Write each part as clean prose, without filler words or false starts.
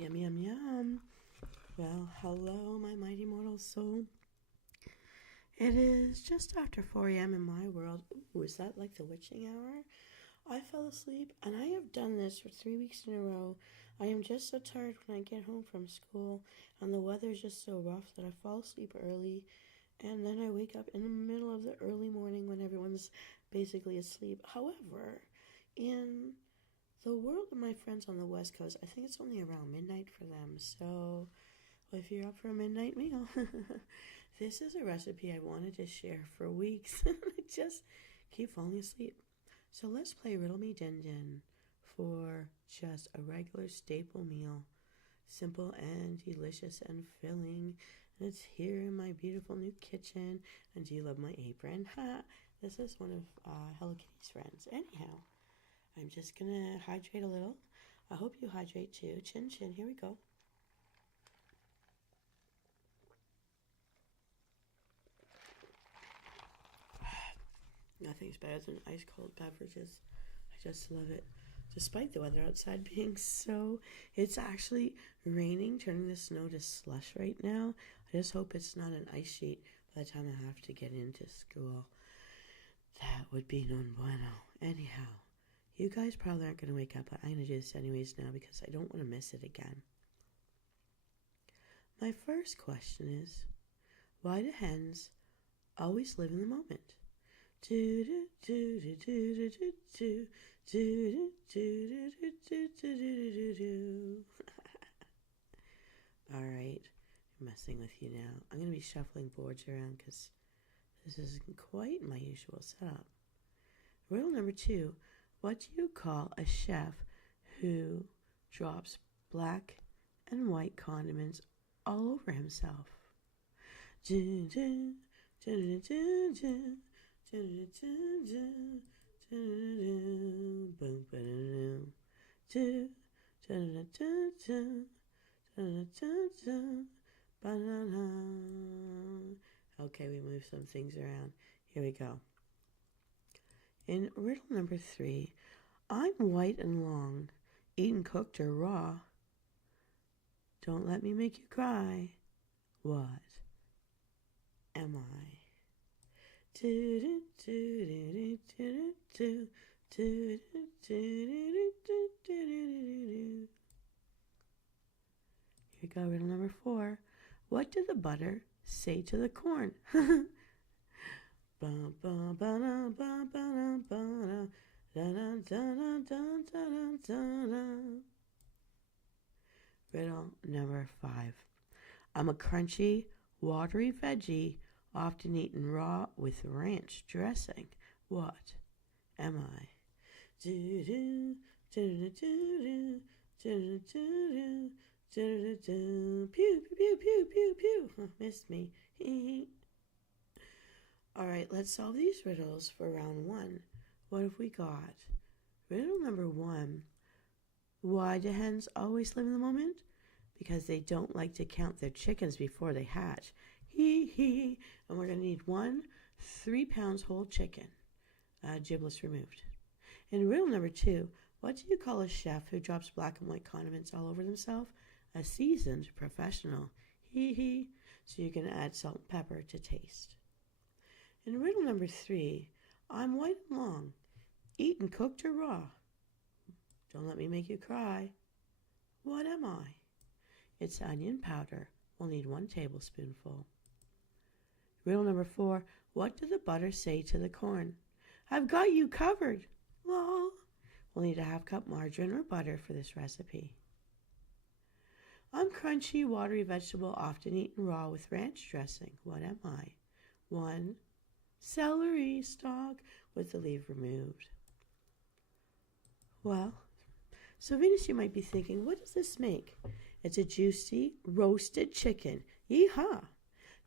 Yum, yum, yum. Well, hello, my mighty mortal soul. It is just after 4 a.m. in my world. Ooh, is that like the witching hour? I fell asleep, and I have done this for 3 weeks in a row. I am just so tired when I get home from school, and the weather is just so rough that I fall asleep early, and then I wake up in the middle of the early morning when everyone's basically asleep. However, in the world of my friends on the West Coast, I think it's only around midnight for them. So if you're up for a midnight meal, this is a recipe I wanted to share for weeks. I just keep falling asleep. So let's play Riddle Me Din Din for just a regular staple meal. Simple and delicious and filling. And it's here in my beautiful new kitchen. And do you love my apron? Ha! This is one of Hello Kitty's friends. Anyhow, I'm just going to hydrate a little. I hope you hydrate too. Chin chin. Here we go. Nothing's better than ice cold beverages. I just love it. Despite the weather outside being it's actually raining, turning the snow to slush right now. I just hope it's not an ice sheet by the time I have to get into school. That would be non bueno. Anyhow, you guys probably aren't going to wake up, but I'm going to do this anyways now because I don't want to miss it again. My first question is, why do hens always live in the moment? All right, I'm messing with you now. I'm going to be shuffling boards around because this isn't quite my usual setup. Riddle number 2. What do you call a chef who drops black and white condiments all over himself? Okay, we move some things around. Here we go. In riddle number 3, I'm white and long, eaten cooked or raw. Don't let me make you cry. What am I? Here we go, riddle number 4. What did the butter say to the corn? Riddle number 5. I'm a crunchy, watery veggie, often eaten raw with ranch dressing. What am I? Pew, pew, pew, pew, pew, pew. Missed me. All right, let's solve these riddles for round 1. What have we got? Riddle number 1. Why do hens always live in the moment? Because they don't like to count their chickens before they hatch. And we're going to need 1 3-pound whole chicken, giblets removed. In riddle number 2, what do you call a chef who drops black and white condiments all over themselves? A seasoned professional. So you're going to add salt and pepper to taste. In riddle number 3, I'm white and long, eaten cooked or raw. Don't let me make you cry. What am I? It's onion powder. We'll need 1 tablespoonful. Riddle number 4, what did the butter say to the corn? I've got you covered. Lol. We'll need a 1/2 cup margarine or butter for this recipe. I'm crunchy, watery vegetable, often eaten raw with ranch dressing. What am I? 1 celery stalk with the leaf removed. Well, so Venus, you might be thinking, what does this make? It's a juicy, roasted chicken. Yeehaw!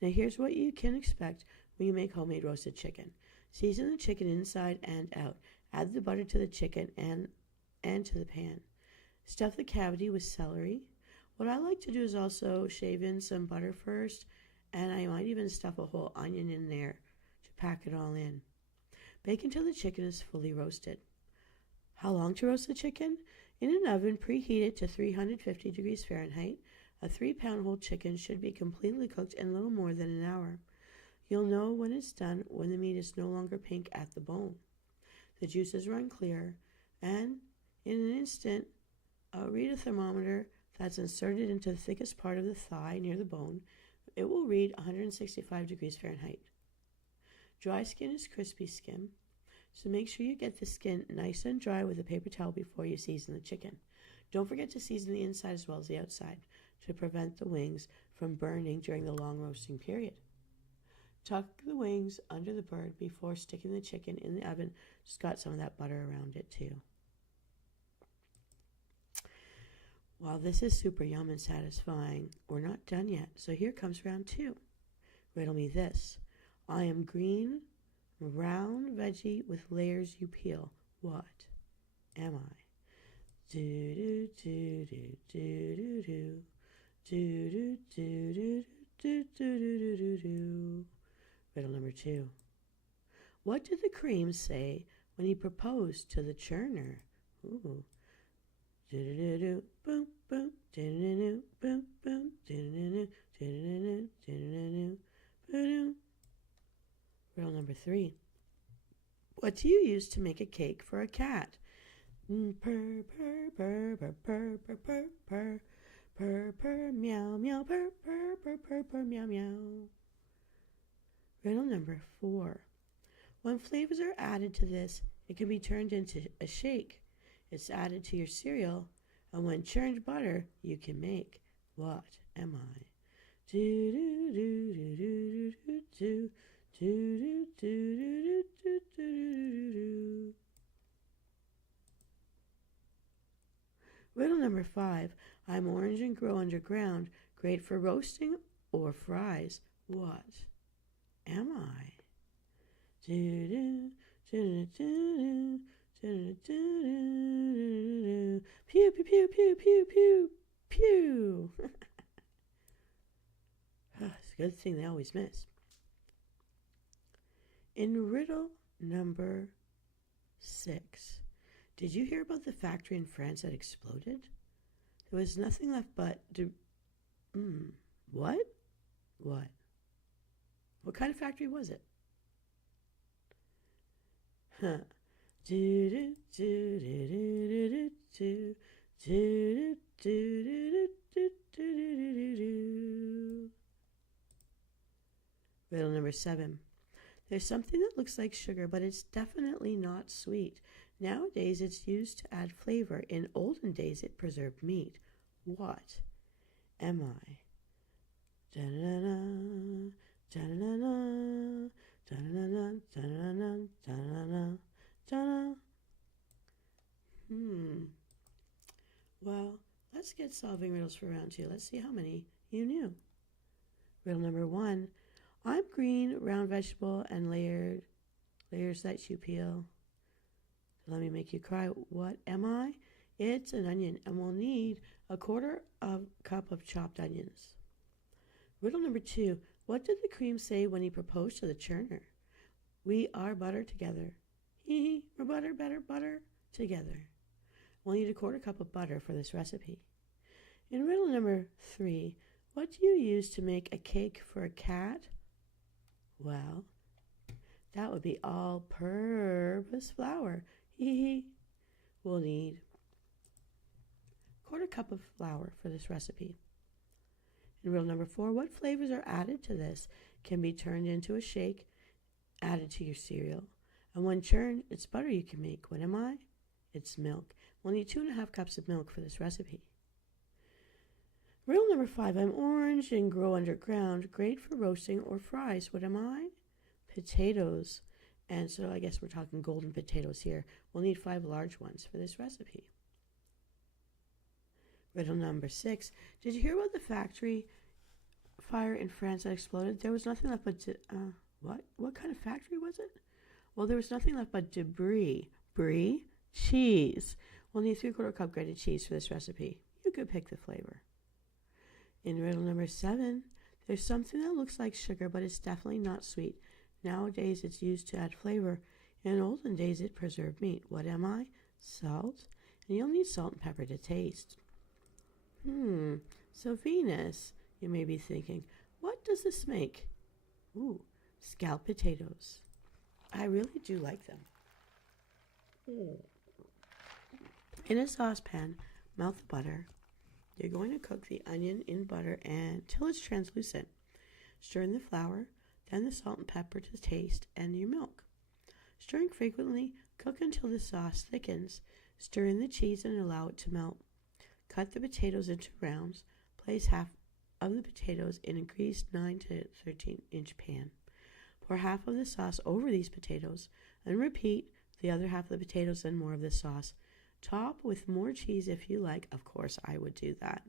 Now here's what you can expect when you make homemade roasted chicken. Season the chicken inside and out. Add the butter to the chicken and to the pan. Stuff the cavity with celery. What I like to do is also shave in some butter first, and I might even stuff a whole onion in there to pack it all in. Bake until the chicken is fully roasted. How long to roast the chicken? In an oven preheated to 350 degrees Fahrenheit, a 3-pound whole chicken should be completely cooked in little more than an hour. You'll know when it's done when the meat is no longer pink at the bone. The juices run clear, and in an instant, read a thermometer that's inserted into the thickest part of the thigh near the bone. It will read 165 degrees Fahrenheit. Dry skin is crispy skin, so make sure you get the skin nice and dry with a paper towel before you season the chicken. Don't forget to season the inside as well as the outside to prevent the wings from burning during the long roasting period. Tuck the wings under the bird before sticking the chicken in the oven. Just got some of that butter around it too. While this is super yum and satisfying, we're not done yet. So here comes round 2. Riddle me this. I am green, round veggie with layers you peel. What am I? Do do do do do do do do do do do do do do. Riddle number 2. What did the cream say when he proposed to the churner? Ooh. Do-do-do-do, boom, boom, do-do-do-do, boom, boom, do-do-do-do, do-do-do-do, do-do-do-do, boom. Riddle number 3. What do you use to make a cake for a cat? Purr, purr, purr, purr, purr, purr, purr, purr, purr, purr, meow, meow, purr, purr, purr, purr, purr, meow, meow. Riddle number 4. When flavors are added to this, it can be turned into a shake. It's added to your cereal, and when churned butter, you can make. What am I? Do do do do do do do do do do do do do. Riddle number 5. I'm orange and grow underground, great for roasting or fries. What am I? Do do do do do do. Pew pew pew pew pew pew pew. It's a good thing they always miss. In riddle number 6, did you hear about the factory in France that exploded? There was nothing left but what? What? What kind of factory was it? Huh. Do do do do do do do do do do do do. Riddle number 7. There's something that looks like sugar, but it's definitely not sweet. Nowadays, it's used to add flavor. In olden days, it preserved meat. What am I? Da-da-da, da-da-da, da-da-da, da-da-da, da-da-da, da-da. Well, let's get solving riddles for round 2. Let's see how many you knew. Riddle number 1. I'm green, round vegetable, and layers that you peel. Let me make you cry. What am I? It's an onion, and we'll need a 1/4 cup of chopped onions. Riddle number 2. What did the cream say when he proposed to the churner? We are butter together. Hee hee, we're butter together. We'll need a 1/4 cup of butter for this recipe. In riddle number 3, what do you use to make a cake for a cat? Well, that would be all-purpose flour. Hee hee. We'll need 1/4 cup of flour for this recipe. In riddle number 4, what flavors are added to this? Can be turned into a shake, added to your cereal. And when churned, it's butter you can make. What am I? It's milk. We'll need 2½ cups of milk for this recipe. Riddle number 5, I'm orange and grow underground, great for roasting or fries. What am I? Potatoes. And so I guess we're talking golden potatoes here. We'll need 5 large ones for this recipe. Riddle number 6, did you hear about the factory fire in France that exploded? There was nothing left but, what kind of factory was it? Well, there was nothing left but debris. Brie? Cheese. We'll need 3/4 cup grated cheese for this recipe. You could pick the flavor. In riddle number 7, there's something that looks like sugar, but it's definitely not sweet. Nowadays, it's used to add flavor. In olden days, it preserved meat. What am I? Salt. and you'll need salt and pepper to taste. So Venus, you may be thinking, what does this make? Ooh, scalloped potatoes. I really do like them. In a saucepan, melt the butter. You're going to cook the onion in butter until it's translucent. Stir in the flour, then the salt and pepper to taste, and your milk. Stirring frequently, cook until the sauce thickens. Stir in the cheese and allow it to melt. Cut the potatoes into rounds. Place half of the potatoes in a greased 9 to 13-inch pan. Pour half of the sauce over these potatoes and repeat the other half of the potatoes and more of the sauce. Top with more cheese if you like. Of course, I would do that.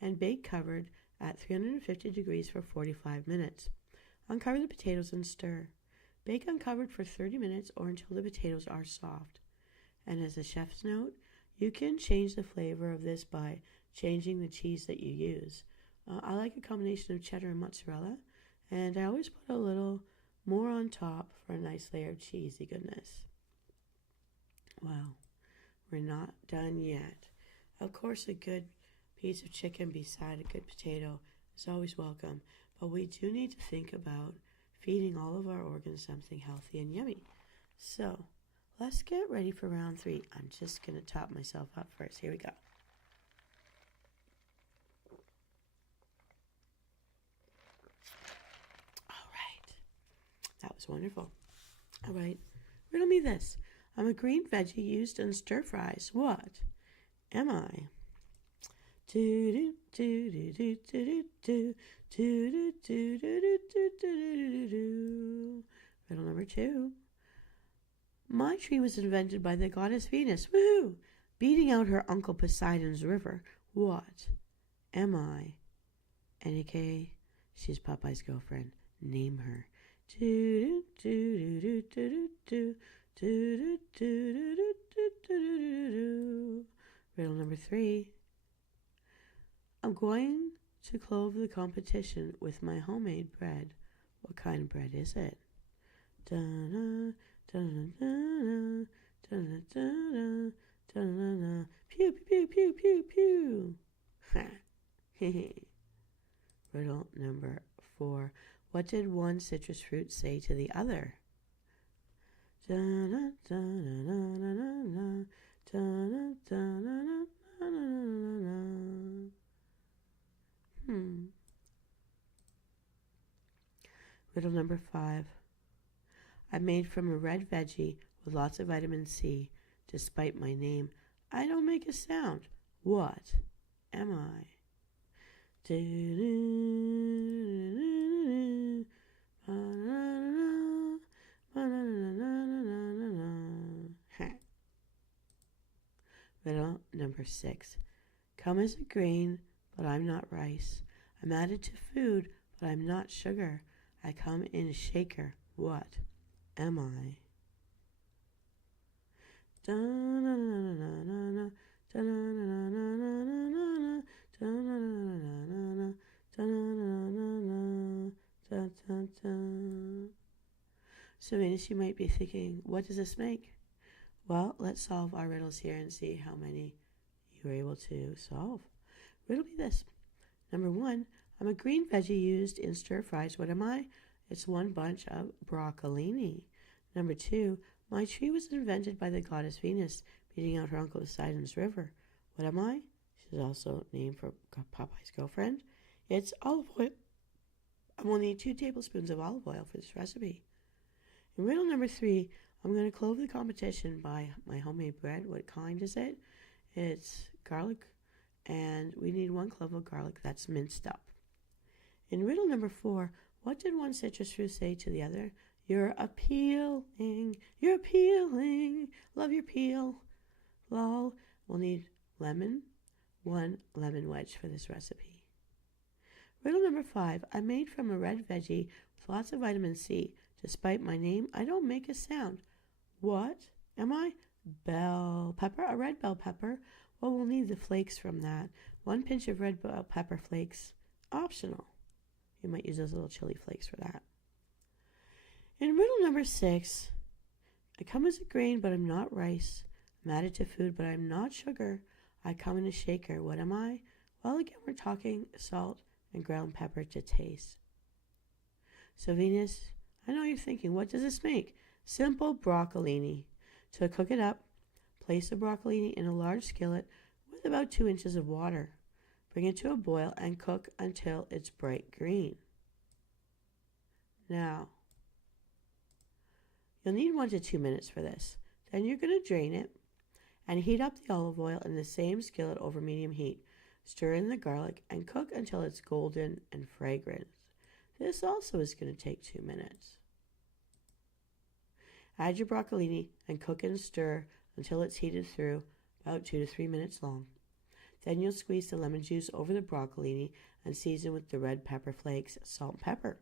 And bake covered at 350 degrees for 45 minutes. Uncover the potatoes and stir. Bake uncovered for 30 minutes or until the potatoes are soft. And as a chef's note, you can change the flavor of this by changing the cheese that you use. I like a combination of cheddar and mozzarella, and I always put a little more on top for a nice layer of cheesy goodness. Well, we're not done yet. Of course, a good piece of chicken beside a good potato is always welcome, but we do need to think about feeding all of our organs something healthy and yummy. So, let's get ready for round 3. I'm just going to top myself up first. Here we go. All right. That was wonderful. All right. Riddle me this. I'm a green veggie used in stir fries. What am I? Riddle number 2. My tree was invented by the goddess Venus. Woohoo! Beating out her uncle Poseidon's river. What am I? N.A.K. She's Popeye's girlfriend. Name her. Riddle number 3. I'm going to clove the competition with my homemade bread. What kind of bread is it? Da-na, da-na, da-na, da-na, da-na, pew, pew, pew, pew, pew, pew. Riddle number 4. What did one citrus fruit say to the other? Da-na, da-na-na-na-na, da-na, da-na-na-na-na-na. Riddle number 5. I'm made from a red veggie with lots of vitamin C. Despite my name, I don't make a sound. What am I? Riddle number 6. Come as a grain, but I'm not rice. I'm added to food, but I'm not sugar. I come in a shaker. What am I? So Venus, you might be thinking, what does this make? Well, let's solve our riddles here and see how many you were able to solve. Riddle me this. Number 1, I'm a green veggie used in stir fries. What am I? It's one bunch of broccolini. Number 2, my tree was invented by the goddess Venus, beating out her uncle Poseidon's river. What am I? She's also named for Popeye's girlfriend. It's olive oil. I'm going to need 2 tablespoons of olive oil for this recipe. In riddle number 3, I'm going to clove the competition by my homemade bread. What kind is it? It's garlic, and we need 1 clove of garlic that's minced up. In riddle number 4, what did one citrus fruit say to the other? You're appealing, you're appealing, love your peel, lol. We'll need lemon, 1 lemon wedge for this recipe. Riddle number 5, I'm made from a red veggie with lots of vitamin C. Despite my name, I don't make a sound. What am I? Bell pepper, a red bell pepper. Well, we'll need the flakes from that. 1 pinch of red bell pepper flakes, optional. You might use those little chili flakes for that. In riddle number 6, I come as a grain, but I'm not rice. I'm added to food, but I'm not sugar. I come in a shaker. What am I? Well, again, we're talking salt and ground pepper to taste. So Venus, I know you're thinking, what does this make? Simple broccolini. To cook it up, place the broccolini in a large skillet with about 2 inches of water. Bring it to a boil and cook until it's bright green. Now, you'll need 1 to 2 minutes for this. Then you're going to drain it and heat up the olive oil in the same skillet over medium heat. Stir in the garlic and cook until it's golden and fragrant. This also is going to take 2 minutes. Add your broccolini and cook and stir until it's heated through, about 2 to 3 minutes long. Then you'll squeeze the lemon juice over the broccolini and season with the red pepper flakes, salt, and pepper.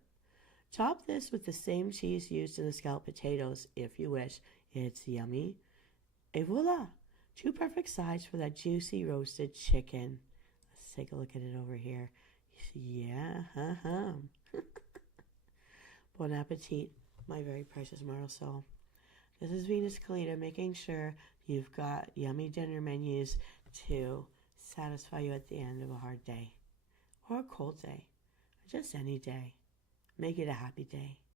Top this with the same cheese used in the scalloped potatoes, if you wish. It's yummy. Et voila! 2 perfect sides for that juicy roasted chicken. Let's take a look at it over here. Yeah, Bon appetit, my very precious Msoul. This is Venus Callida making sure you've got yummy dinner menus to satisfy you at the end of a hard day or a cold day, or just any day. Make it a happy day.